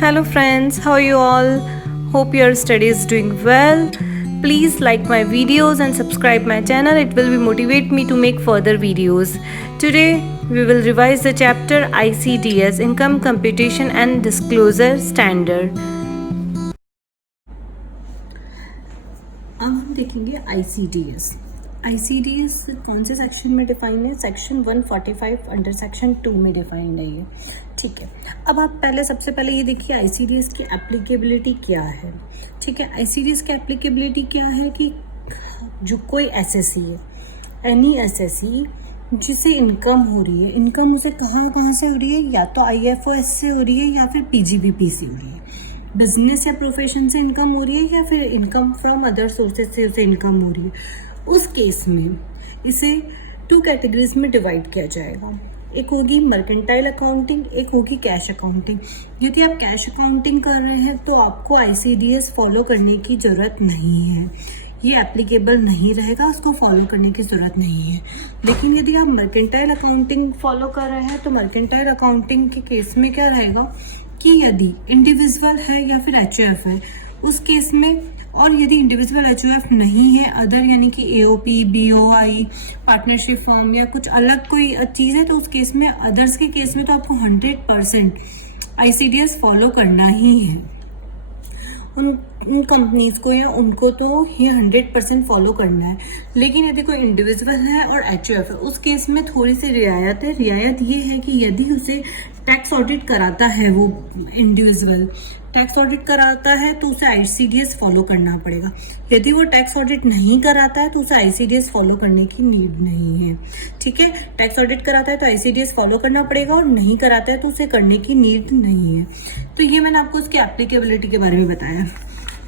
Hello friends, how are you all? Hope your study is doing well. Please like my videos and subscribe my channel. It will be motivate me to make further videos. Today we will revise the chapter ICDS, Income Computation and Disclosure Standard. अब हम देखेंगे ICDS। ICDS कौन से section में define है? Section 145 under section 2 में defined है ये। ठीक है, अब आप सबसे पहले ये देखिए ICDS की एप्लीकेबिलिटी क्या है। ठीक है, ICDS की एप्लीकेबिलिटी क्या है कि जो कोई एसएससी है, एनी एसएससी जिसे इनकम हो रही है, इनकम उसे कहाँ से हो रही है? या तो IFOS से हो रही है या फिर PGBP से हो रही है। बिजनेस या प्रोफेशन से इनकम हो रही है या फिर इनकम फ्रॉम अदर सोर्सेज से उसे इनकम हो रही है। उस केस में इसे 2 कैटेगरीज में डिवाइड किया जाएगा। एक होगी मर्केंटाइल अकाउंटिंग, एक होगी कैश अकाउंटिंग। यदि आप कैश अकाउंटिंग कर रहे हैं तो आपको ICDS फॉलो करने की ज़रूरत नहीं है, ये एप्लीकेबल नहीं रहेगा, उसको फॉलो करने की ज़रूरत नहीं है। लेकिन यदि आप मर्केंटाइल अकाउंटिंग फॉलो कर रहे हैं तो मर्केंटाइल अकाउंटिंग के केस में क्या रहेगा कि यदि इंडिविजुअल है या फिर HUF है उस केस में, और यदि इंडिविजुअल HUF नहीं है, अदर यानी कि AOP, BOI, पार्टनरशिप फर्म या कुछ अलग कोई चीज़ है, तो उस केस में, अदर्स के केस में तो आपको 100% ICDS फॉलो करना ही है। उन कंपनीज को या उनको तो ये 100% फॉलो करना है। लेकिन यदि कोई इंडिविजुअल है और HUF है उस केस में थोड़ी सी रियायत है। रियायत ये है कि यदि उसे टैक्स ऑडिट कराता है, वो इंडिविजुअल टैक्स ऑडिट कराता है तो उसे ICDS फॉलो करना पड़ेगा। यदि वो टैक्स ऑडिट नहीं कराता है तो उसे ICDS फॉलो करने की नीड नहीं है। ठीक है, टैक्स ऑडिट कराता है तो ICDS फॉलो करना पड़ेगा और नहीं कराता है तो उसे करने की नीड नहीं है। तो ये मैंने आपको उसकी एप्लीकेबिलिटी के बारे में बताया।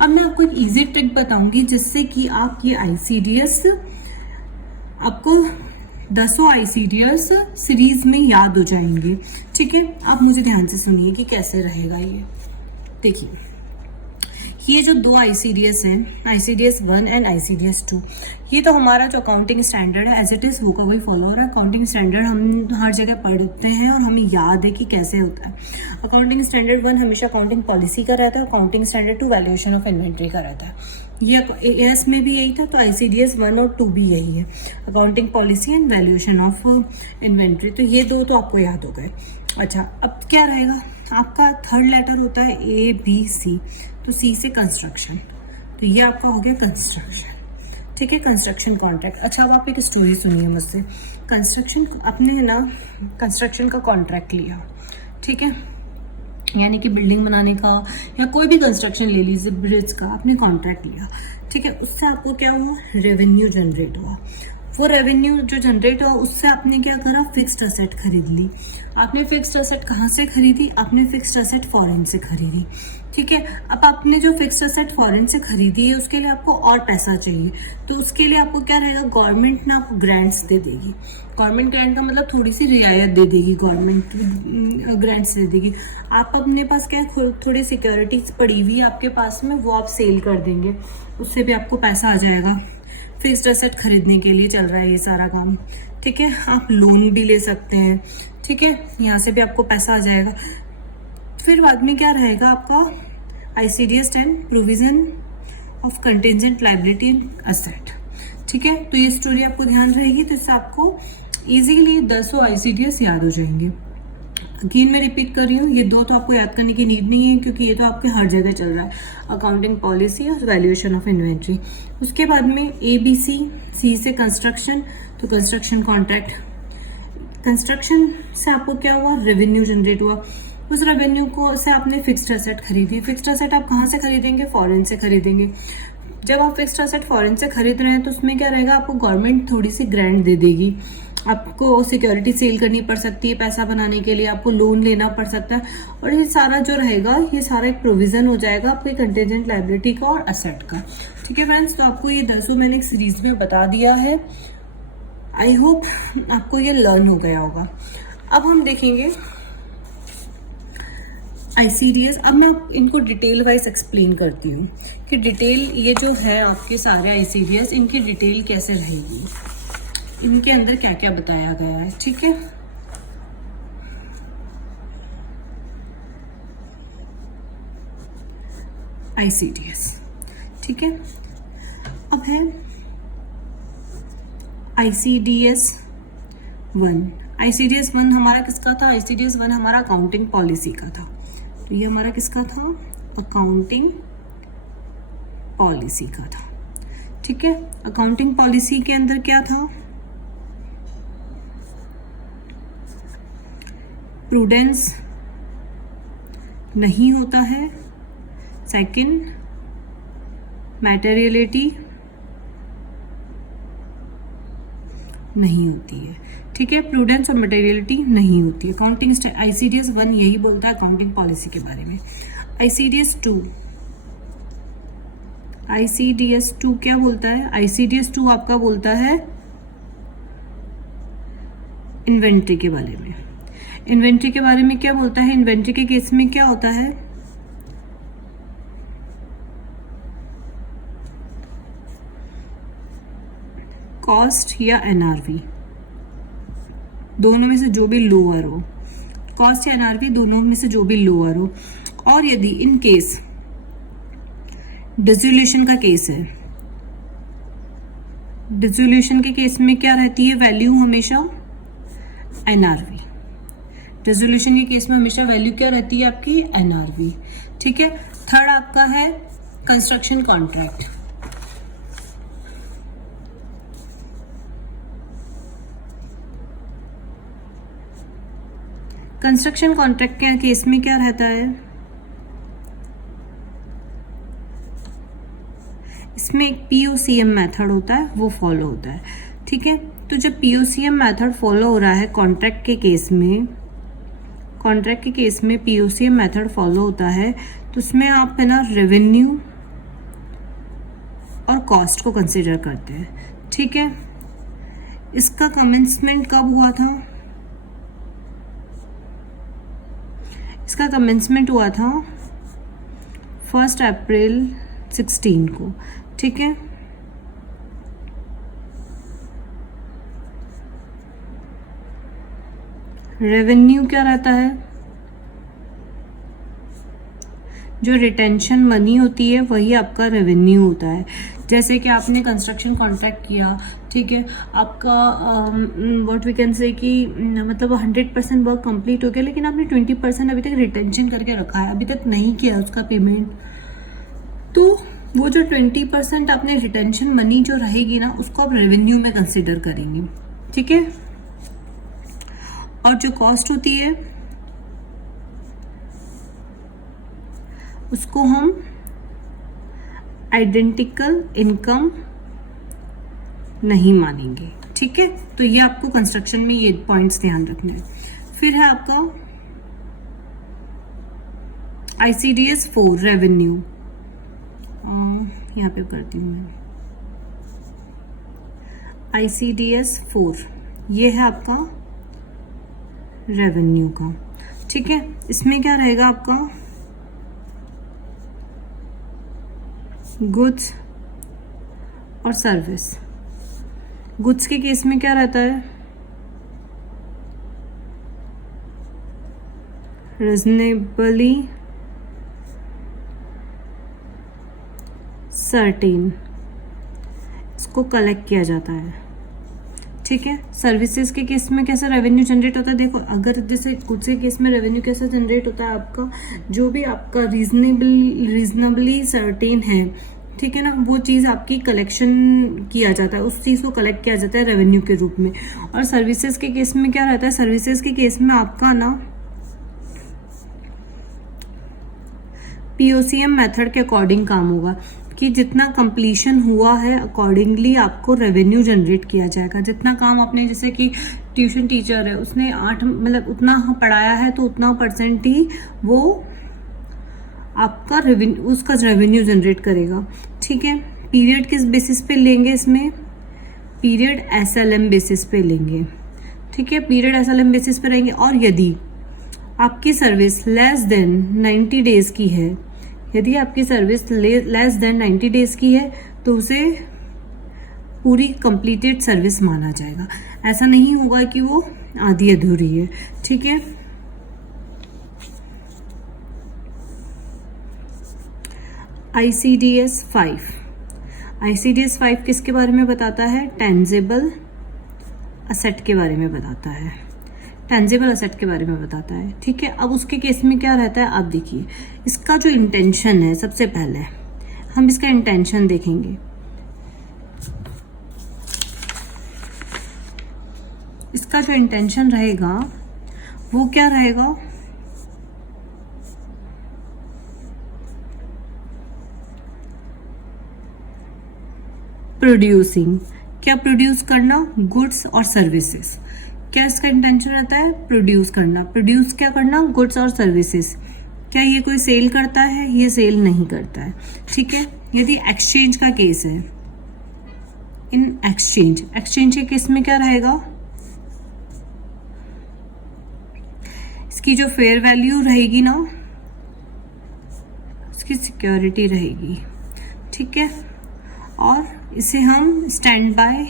अब मैं आपको एक इजी ट्रिक बताऊंगी जिससे कि आप ये ICDS आपको 10 ICDS सीरीज में याद हो जाएंगे। ठीक है, आप मुझे ध्यान से सुनिए कि कैसे रहेगा ये। देखिए, ये जो 2 ICDS है, ICDS 1 एंड ICDS 2, ये तो हमारा जो अकाउंटिंग स्टैंडर्ड है एज इट इज़ होगा वही फॉलो हो रहा है। अकाउंटिंग स्टैंडर्ड हम हर जगह पढ़ते हैं और हमें याद है कि कैसे होता है। अकाउंटिंग स्टैंडर्ड 1 हमेशा अकाउंटिंग पॉलिसी का रहता है, accounting standard 2 valuation of inventory का रहता है। ये AS में भी यही था, तो ICDS 1 और 2 भी यही है, accounting policy and valuation of inventory. तो ये 2 तो आपको याद हो गए। अच्छा, अब क्या रहेगा? आपका थर्ड लेटर होता है ABC, तो C से कंस्ट्रक्शन, तो ये आपका हो गया कंस्ट्रक्शन। ठीक है, कंस्ट्रक्शन कॉन्ट्रैक्ट। अच्छा, अब आप एक स्टोरी सुनिए मुझसे। कंस्ट्रक्शन का कॉन्ट्रैक्ट लिया, ठीक है, यानी कि बिल्डिंग बनाने का या कोई भी कंस्ट्रक्शन ले लीजिए, ब्रिज का आपने कॉन्ट्रैक्ट लिया। ठीक है, उससे आपको क्या हुआ? रेवेन्यू जनरेट हुआ। वो रेवेन्यू जो जनरेट हुआ उससे आपने क्या करा? फिक्स्ड असेट खरीद ली। आपने फिक्स्ड असेट कहाँ से खरीदी? आपने फिक्स्ड असेट फॉरेन से खरीदी। ठीक है, अब आपने जो फिक्स्ड असेट फॉरेन से खरीदी है उसके लिए आपको और पैसा चाहिए, तो उसके लिए आपको क्या रहेगा? गवर्नमेंट ना आपको ग्रांट्स दे देगी। गवर्नमेंट ग्रांट का मतलब थोड़ी सी रियायत दे देगी, गवर्नमेंट ग्रांट्स दे देगी। आप अपने पास क्या थोड़ी सिक्योरिटीज पड़ी हुई है आपके पास में, वो आप सेल कर देंगे, उससे भी आपको पैसा आ जाएगा। फिक्स्ड असेट खरीदने के लिए चल रहा है ये सारा काम। ठीक है, आप लोन भी ले सकते हैं। ठीक है, यहाँ से भी आपको पैसा आ जाएगा। फिर बाद में क्या रहेगा आपका? ICDS 10 provision of contingent liability and asset. ठीक है, तो ये स्टोरी आपको ध्यान रहेगी, तो इससे आपको इजीली 10 ICDS याद हो जाएंगे। अगेन मैं रिपीट कर रही हूँ, ये 2 तो आपको याद करने की नीड नहीं है क्योंकि ये तो आपके हर जगह चल रहा है, अकाउंटिंग पॉलिसी और वैल्यूएशन ऑफ इन्वेंट्री। उसके बाद में ABC, C से कंस्ट्रक्शन, तो कंस्ट्रक्शन कॉन्ट्रैक्ट। कंस्ट्रक्शन से आपको क्या हुआ? रेवेन्यू जनरेट हुआ। उस रेवेन्यू को से आपने फिक्स्ड असेट खरीदी। फिक्स्ड असेट आप कहाँ से खरीदेंगे? फॉरेन से खरीदेंगे। जब आप फिक्स्ड असेट फॉरेन से खरीद रहे हैं तो उसमें क्या रहेगा? आपको गवर्नमेंट थोड़ी सी ग्रांट दे देगी, आपको सिक्योरिटी सेल करनी पड़ सकती है पैसा बनाने के लिए, आपको लोन लेना पड़ सकता है, और ये सारा जो रहेगा ये सारा एक प्रोविजन हो जाएगा आपके कंटिजेंट लायबिलिटी का और असेट का। ठीक है फ्रेंड्स, तो आपको ये 10 मैंने एक सीरीज में बता दिया है। आई होप आपको ये लर्न हो गया होगा। अब हम देखेंगे ICDS। अब मैं इनको डिटेल वाइज एक्सप्लेन करती हूँ कि डिटेल ये जो है आपके सारे ICDS, इनकी डिटेल कैसे रहेगी, इनके अंदर क्या क्या बताया गया है। ठीक है, ICDS, ठीक है। अब है ICDS 1। ICDS 1 हमारा किसका था? ICDS 1 हमारा अकाउंटिंग पॉलिसी का था। तो ये हमारा किसका था? अकाउंटिंग पॉलिसी का था, ठीक है। अकाउंटिंग पॉलिसी के अंदर क्या था? प्रूडेंस नहीं होता है। सेकंड, मैटेरियलिटी नहीं होती है, ठीक है। प्रूडेंस और मटेरियलिटी नहीं होती है। अकाउंटिंग ICDS 1 यही बोलता है अकाउंटिंग पॉलिसी के बारे में। ICDS 2 क्या बोलता है? ICDS 2 आपका बोलता है इन्वेंट्री के बारे में। इन्वेंट्री के बारे में क्या बोलता है? इन्वेंट्री के केस में क्या होता है? कॉस्ट या NRV, दोनों में से जो भी लोअर हो। कॉस्ट या NRV दोनों में से जो भी लोअर हो। और यदि इन केस डिसोल्यूशन का केस है, डिसोल्यूशन के केस में क्या रहती है वैल्यू? हमेशा NRV। डिसोल्यूशन के केस में हमेशा वैल्यू क्या रहती है आपकी? NRV, ठीक है। थर्ड आपका है कंस्ट्रक्शन कॉन्ट्रैक्ट। कंस्ट्रक्शन कॉन्ट्रैक्ट के केस में क्या रहता है? इसमें एक POCM मेथड होता है, वो फॉलो होता है, ठीक है। तो जब POCM मेथड फॉलो हो रहा है कॉन्ट्रैक्ट के केस में, POCM मेथड फॉलो होता है, तो उसमें आप है ना रेवेन्यू और कॉस्ट को कंसिडर करते हैं, ठीक है। इसका कमेंसमेंट कब हुआ था? इसका कमेंसमेंट हुआ था 1 अप्रैल 16 को, ठीक है। रेवेन्यू क्या रहता है? जो रिटेंशन मनी होती है वही आपका रेवेन्यू होता है। जैसे कि आपने कंस्ट्रक्शन कॉन्ट्रैक्ट किया, ठीक है, आपका व्हाट वी कैन से कि मतलब 100% वर्क कंप्लीट हो गया, लेकिन आपने 20% अभी तक रिटेंशन करके रखा है, अभी तक नहीं किया उसका पेमेंट। तो वो जो 20% आपने रिटेंशन मनी जो रहेगी ना, उसको आप रेवेन्यू में कंसिडर करेंगे, ठीक है। और जो कॉस्ट होती है उसको हम आइडेंटिकल इनकम नहीं मानेंगे, ठीक है। तो ये आपको कंस्ट्रक्शन में ये पॉइंट्स ध्यान रखने हैं। फिर है आपका ICDS 4 रेवेन्यू, यहाँ पे करती हूँ मैं। ICDS 4 ये है आपका रेवेन्यू का, ठीक है। इसमें क्या रहेगा आपका? गुड्स और सर्विस। गुड्स के केस में क्या रहता है? रीजनेबली सर्टेन, इसको कलेक्ट किया जाता है, ठीक है। सर्विसेज के केस में कैसा रेवेन्यू जनरेट होता है? देखो, अगर जैसे गुड्स के केस में रेवेन्यू कैसा जनरेट होता है आपका, जो भी आपका रीजनेबली सर्टेन है, ठीक है ना, वो चीज़ आपकी कलेक्शन किया जाता है, उस चीज़ को कलेक्ट किया जाता है रेवेन्यू के रूप में। और सर्विसेज के केस में क्या रहता है? सर्विसेज के केस में आपका ना POCM मेथड के अकॉर्डिंग काम होगा कि जितना कंप्लीशन हुआ है अकॉर्डिंगली आपको रेवेन्यू जनरेट किया जाएगा। जितना काम आपने, जैसे कि ट्यूशन टीचर है, उसने 8 मतलब उतना पढ़ाया है तो उतना % ही वो आपका रेवेन्यू, उसका रेवेन्यू जनरेट करेगा, ठीक है। पीरियड किस बेसिस पे लेंगे? इसमें पीरियड SLM बेसिस पे लेंगे, ठीक है। पीरियड SLM बेसिस पे रहेंगे। और यदि आपकी सर्विस लेस देन 90 डेज की है, यदि आपकी सर्विस लेस देन 90 डेज की है तो उसे पूरी कंप्लीटेड सर्विस माना जाएगा। ऐसा नहीं होगा कि वो आधी अधूरी है, ठीक है। ICDS 5, ICDS 5 किसके बारे में बताता है? टेंजिबल असेट के बारे में बताता है, टेंजिबल असेट के बारे में बताता है। ठीक है, अब उसके केस में क्या रहता है आप देखिए, इसका जो इंटेंशन है, सबसे पहले हम इसका इंटेंशन देखेंगे। इसका जो इंटेंशन रहेगा वो क्या रहेगा? प्रोड्यूसिंग, क्या प्रोड्यूस करना? गुड्स और सर्विसेज। क्या इसका इंटेंशन रहता है? प्रोड्यूस करना। प्रोड्यूस क्या करना? गुड्स और सर्विसेज। क्या ये कोई सेल करता है? ये सेल नहीं करता है। ठीक है, यदि एक्सचेंज का केस है, इन एक्सचेंज, एक्सचेंज के केस में क्या रहेगा? इसकी जो फेयर वैल्यू रहेगी ना, उसकी सिक्योरिटी रहेगी। ठीक है, और इसे हम स्टैंड बाय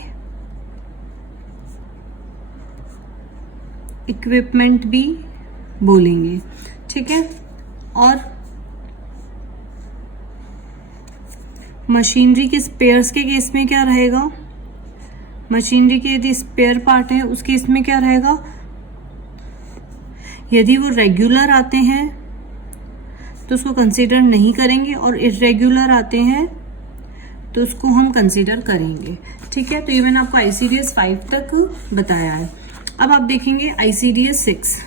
इक्विपमेंट भी बोलेंगे। ठीक है, और मशीनरी के स्पेयर्स के केस में क्या रहेगा? मशीनरी के यदि स्पेयर पार्ट है उस केस में क्या रहेगा? यदि वो रेगुलर आते हैं तो उसको कंसीडर नहीं करेंगे, और इरेगुलर आते हैं तो उसको हम कंसीडर करेंगे। ठीक है, तो ये मैंने आपको ICDS 5 तक बताया है। अब आप देखेंगे ICDS 6।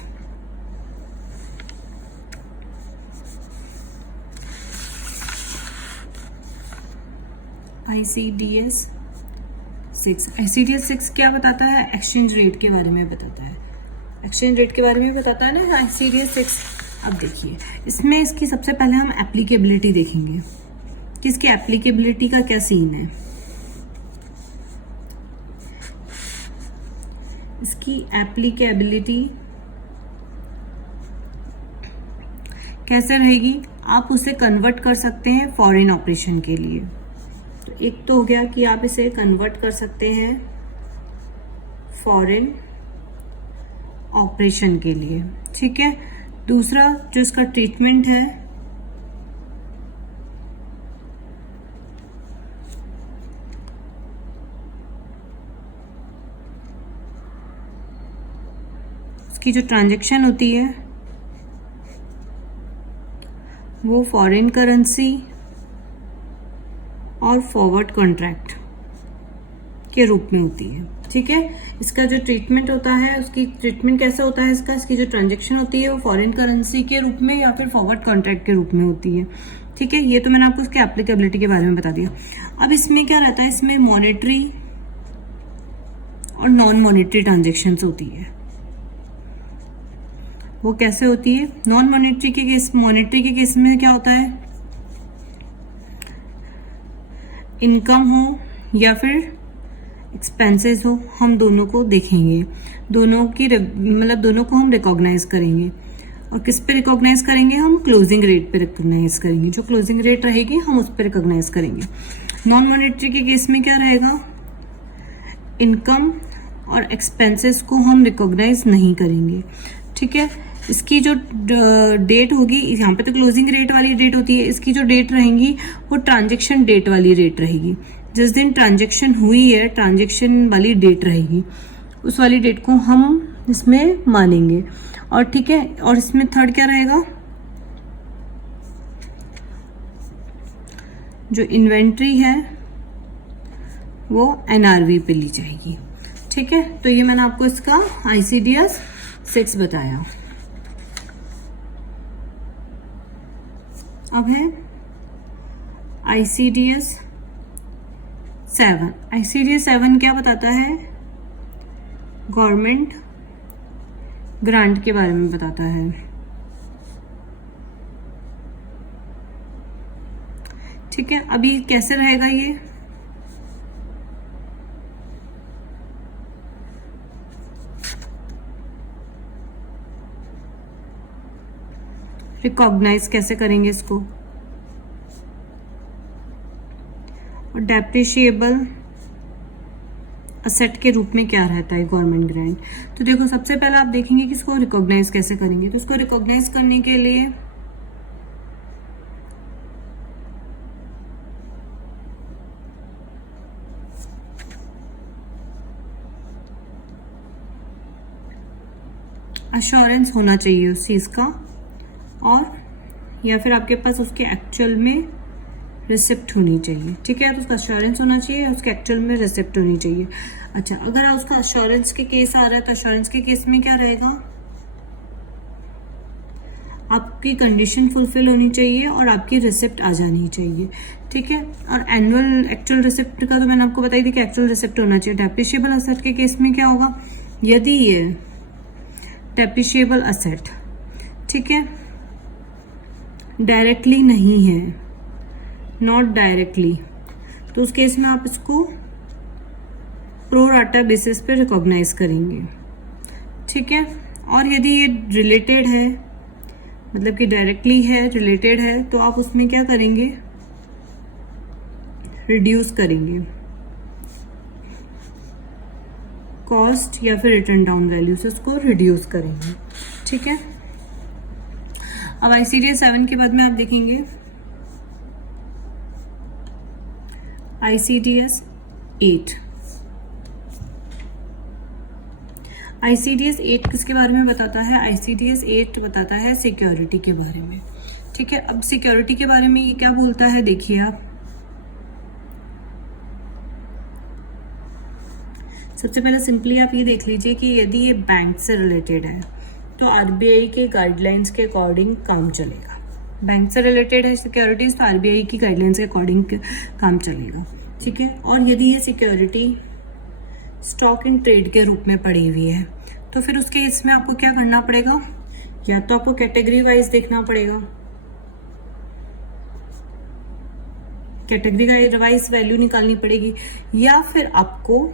ICDS 6, ICDS 6 क्या बताता है? एक्सचेंज रेट के बारे में बताता है, एक्सचेंज रेट के बारे में बताता है ना ICDS 6। अब देखिए, इसमें इसकी सबसे पहले हम एप्लीकेबिलिटी देखेंगे कि इसकी एप्लीकेबिलिटी का क्या सीन है। इसकी एप्लीकेबिलिटी कैसे रहेगी? आप उसे कन्वर्ट कर सकते हैं फॉरेन ऑपरेशन के लिए। तो एक तो हो गया कि आप इसे कन्वर्ट कर सकते हैं फॉरेन ऑपरेशन के लिए। ठीक है, दूसरा जो इसका ट्रीटमेंट है, उसकी जो ट्रांजैक्शन होती है वो फॉरेन करेंसी और फॉरवर्ड कॉन्ट्रैक्ट के रूप में होती है। ठीक है, इसका जो ट्रीटमेंट होता है, उसकी ट्रीटमेंट कैसा होता है इसकी जो ट्रांजैक्शन होती है वो फॉरेन करेंसी के रूप में या फिर फॉरवर्ड कॉन्ट्रैक्ट के रूप में होती है। ठीक है, ये तो मैंने आपको उसकी एप्लीकेबिलिटी के बारे में बता दिया। अब इसमें क्या रहता है? इसमें मॉनेटरी और नॉन मॉनेटरी ट्रांजेक्शन्स होती है। वो कैसे होती है? नॉन मॉनेटरी के केस, मॉनेटरी के केस में क्या होता है? इनकम हो या फिर एक्सपेंसेस हो, हम दोनों को देखेंगे, दोनों की मतलब दोनों को हम रिकॉग्नाइज करेंगे। और किस पे रिकॉग्नाइज करेंगे? हम क्लोजिंग रेट पे रिकॉग्नाइज करेंगे। जो क्लोजिंग रेट रहेगी हम उस पर रिकॉग्नाइज करेंगे। नॉन मॉनेटरी के केस में क्या रहेगा? इनकम और एक्सपेंसेस को हम रिकॉग्नाइज नहीं करेंगे। ठीक है, इसकी जो डेट होगी, यहाँ पे तो क्लोजिंग रेट वाली डेट होती है, इसकी जो डेट रहेगी वो ट्रांजैक्शन डेट वाली रेट रहेगी। जिस दिन ट्रांजैक्शन हुई है, ट्रांजैक्शन वाली डेट रहेगी, उस वाली डेट को हम इसमें मानेंगे। और ठीक है, और इसमें थर्ड क्या रहेगा? जो इन्वेंट्री है वो NRV पे ली जाएगी। ठीक है, तो ये मैंने आपको इसका ICDS 6 बताया। अब है ICDS 7। ICDS 7 क्या बताता है? गवर्नमेंट ग्रांट के बारे में बताता है। ठीक है, अभी कैसे रहेगा ये? रिकॉग्नाइज कैसे करेंगे इसको? और डेप्रिशिएबल असेट के रूप में क्या रहता है गवर्नमेंट ग्रांट? तो देखो, सबसे पहले आप देखेंगे कि इसको रिकॉग्नाइज कैसे करेंगे। तो इसको रिकॉग्नाइज करने के लिए अश्योरेंस होना चाहिए उस चीज़ का, और या फिर आपके पास उसके एक्चुअल में रिसिप्ट होनी चाहिए। ठीक है, तो उसका अश्योरेंस होना चाहिए, उसके एक्चुअल में रिसिप्ट होनी चाहिए। अच्छा, अगर उसका अश्योरेंस के केस आ रहा है तो अश्योरेंस के केस में क्या रहेगा, आपकी कंडीशन फुलफिल होनी चाहिए और आपकी रिसिप्ट आ जानी चाहिए। ठीक है, और एनुअल एक्चुअल रिसिप्ट का तो मैंने आपको बताई थी कि एक्चुअल रिसिप्ट होना चाहिए। डेप्रिशिएबल असेट के केस में क्या होगा, यदि ये डेप्रिशिएबल असेट, ठीक है, डायरेक्टली नहीं है, नॉट डायरेक्टली, तो उस केस में आप इसको प्रो राटा बेसिस पे रिकॉग्नाइज करेंगे। ठीक है, और यदि ये रिलेटेड है, मतलब कि डायरेक्टली है, रिलेटेड है, तो आप उसमें क्या करेंगे, रिड्यूस करेंगे कॉस्ट या फिर रिटर्न डाउन वैल्यू से उसको रिड्यूस करेंगे। ठीक है, अब ICDS 7 के बाद में आप देखेंगे ICDS 8। ICDS 8 किसके बारे में बताता है, ICDS 8 बताता है सिक्योरिटी के बारे में। ठीक है, अब सिक्योरिटी के बारे में ये क्या बोलता है, देखिए आप, सबसे पहले सिंपली आप ये देख लीजिए कि यदि ये बैंक से रिलेटेड है तो RBI के गाइडलाइंस के अकॉर्डिंग काम चलेगा। बैंक से रिलेटेड है सिक्योरिटीज तो RBI की गाइडलाइंस के अकॉर्डिंग काम चलेगा। ठीक है, और यदि ये सिक्योरिटी स्टॉक इन ट्रेड के रूप में पड़ी हुई है तो फिर उसके इसमें आपको क्या करना पड़ेगा, या तो आपको कैटेगरी वाइज देखना पड़ेगा, कैटेगरी वाइज वैल्यू निकालनी पड़ेगी, या फिर आपको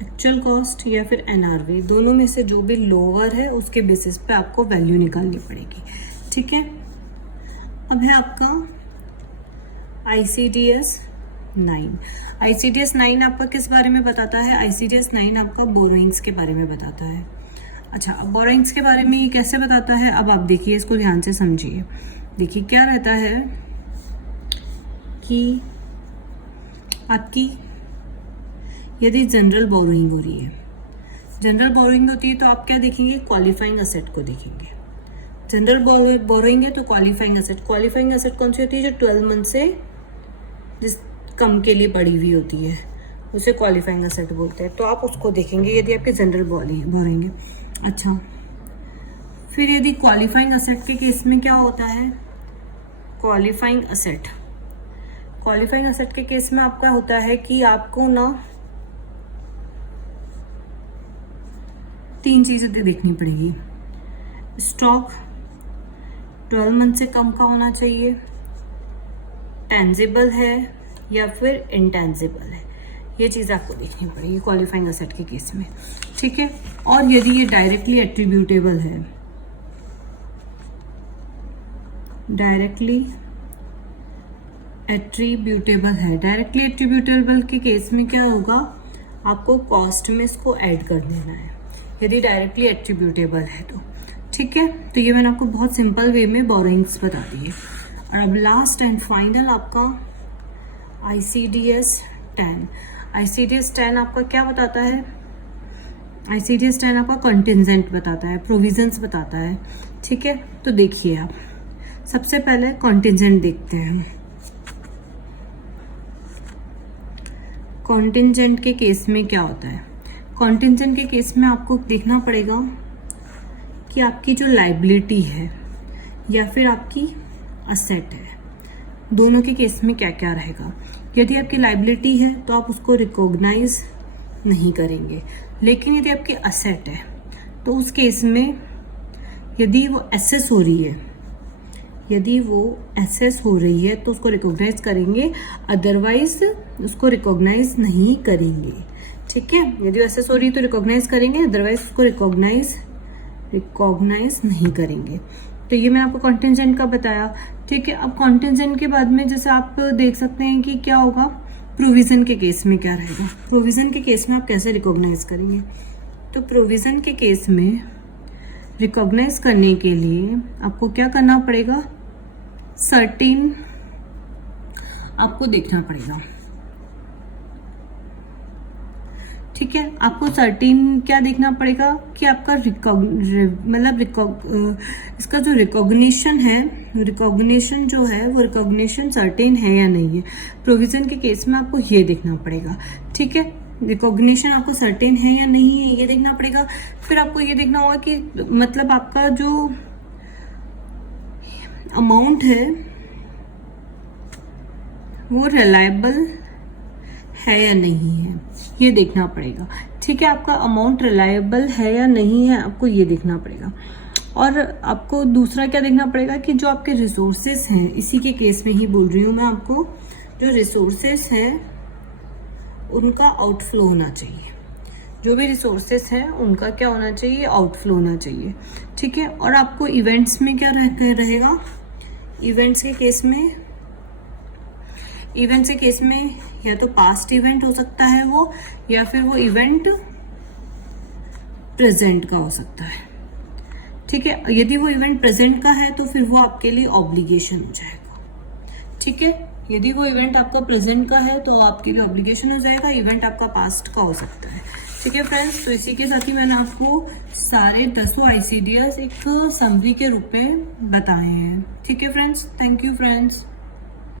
एक्चुअल कॉस्ट या फिर NRV, दोनों में से जो भी लोअर है उसके बेसिस पे आपको वैल्यू निकालनी पड़ेगी। ठीक है, अब है आपका ICDS 9। ICDS 9 आपका किस बारे में बताता है, ICDS 9 आपका बोरोइंग्स के बारे में बताता है। अच्छा, अब बोरोइंग्स के बारे में ये कैसे बताता है, अब आप देखिए, इसको ध्यान से समझिए। देखिए क्या रहता है कि आपकी यदि जनरल बोरोइंग हो रही है, जनरल बोरोइंग होती है तो आप क्या देखेंगे, क्वालिफाइंग असेट को देखेंगे। जनरल बोरोइंग है तो क्वालिफाइंग असेट कौन सी होती है, जो 12 मंथ से जिस कम के लिए पड़ी हुई होती है उसे क्वालिफाइंग असेट बोलते हैं, तो आप उसको देखेंगे यदि आपके जनरल बोरोइंग है। अच्छा, फिर यदि क्वालिफाइंग असेट के केस में क्या होता है, क्वालिफाइंग असेट के केस में आपका होता है कि आपको ना 3 चीजें देखनी पड़ेगी, स्टॉक 12 मंथ से कम का होना चाहिए, टेंजिबल है या फिर इंटेंजिबल है, ये चीज़ आपको देखनी पड़ेगी क्वालिफाइंग असेट के केस में। ठीक है, और यदि ये डायरेक्टली एट्रीब्यूटेबल है, डायरेक्टली एट्रीब्यूटेबल के केस में क्या होगा, आपको कॉस्ट में इसको ऐड कर देना है यदि डायरेक्टली एट्रीब्यूटेबल है तो। ठीक है, तो ये मैंने आपको बहुत सिंपल वे में बोरोइंग्स बता दिए। और अब लास्ट एंड फाइनल आपका ICDS 10। ICDS 10 आपका क्या बताता है, ICDS 10 आपका कंटिजेंट बताता है, प्रोविजंस बताता है। ठीक है, तो देखिए आप सबसे पहले कंटिजेंट देखते हैं। कंटिजेंट के केस में क्या होता है, कंटिजेंट के केस में आपको देखना पड़ेगा कि आपकी जो लाइबिलिटी है या फिर आपकी असेट है, दोनों के केस में क्या क्या रहेगा। यदि आपकी लाइबिलिटी है तो आप उसको रिकॉग्नाइज नहीं करेंगे, लेकिन यदि आपकी असेट है तो उस केस में यदि वो एसेस हो रही है तो उसको रिकॉग्नाइज करेंगे, अदरवाइज उसको रिकॉग्नाइज नहीं करेंगे। ठीक है, यदि एसेस हो रही है तो रिकॉग्नाइज करेंगे, अदरवाइज उसको रिकॉग्नाइज नहीं करेंगे। तो ये मैंने आपको कॉन्टिजेंट का बताया। ठीक है, अब कॉन्टिजेंट के बाद में जैसे आप देख सकते हैं कि क्या होगा, प्रोविजन के केस में क्या रहेगा। प्रोविजन के केस में आप कैसे रिकॉग्नाइज करेंगे, तो प्रोविजन के केस में रिकॉग्नाइज करने के लिए आपको क्या करना पड़ेगा, सर्टेन आपको देखना पड़ेगा। ठीक है, आपको सर्टेन क्या देखना पड़ेगा कि आपका इसका जो रिकॉग्निशन है, रिकॉग्निशन जो है वो रिकॉग्निशन सर्टेन है या नहीं है। प्रोविजन के केस में आपको ये देखना पड़ेगा। ठीक है, रिकॉग्निशन आपको सर्टेन है या नहीं है ये देखना पड़ेगा। फिर आपको ये देखना होगा कि मतलब आपका जो अमाउंट है वो रिलायबल है या नहीं है ये देखना पड़ेगा। ठीक है, आपका अमाउंट रिलायबल है या नहीं है आपको ये देखना पड़ेगा। और आपको दूसरा क्या देखना पड़ेगा कि जो आपके रिसोर्सेस हैं, इसी के केस में ही बोल रही हूँ मैं आपको, जो रिसोर्सेस है उनका आउटफ्लो होना चाहिए। जो भी रिसोर्सेस हैं उनका क्या होना चाहिए, आउटफ्लो होना चाहिए। ठीक है, और आपको इवेंट्स में क्या रहेगा, इवेंट्स के केस में या तो पास्ट इवेंट हो सकता है वो, या फिर वो इवेंट प्रेजेंट का हो सकता है। ठीक है, यदि वो इवेंट प्रेजेंट का है तो फिर वो आपके लिए ऑब्लिगेशन हो जाएगा। ठीक है, यदि वो इवेंट आपका प्रेजेंट का है तो आपके लिए ऑब्लिगेशन हो जाएगा, इवेंट आपका पास्ट का हो सकता है। ठीक है फ्रेंड्स, तो इसी के साथ ही मैंने आपको सारे 10 ICDS एक समरी के रूप में बताए हैं। ठीक है फ्रेंड्स, थैंक यू फ्रेंड्स।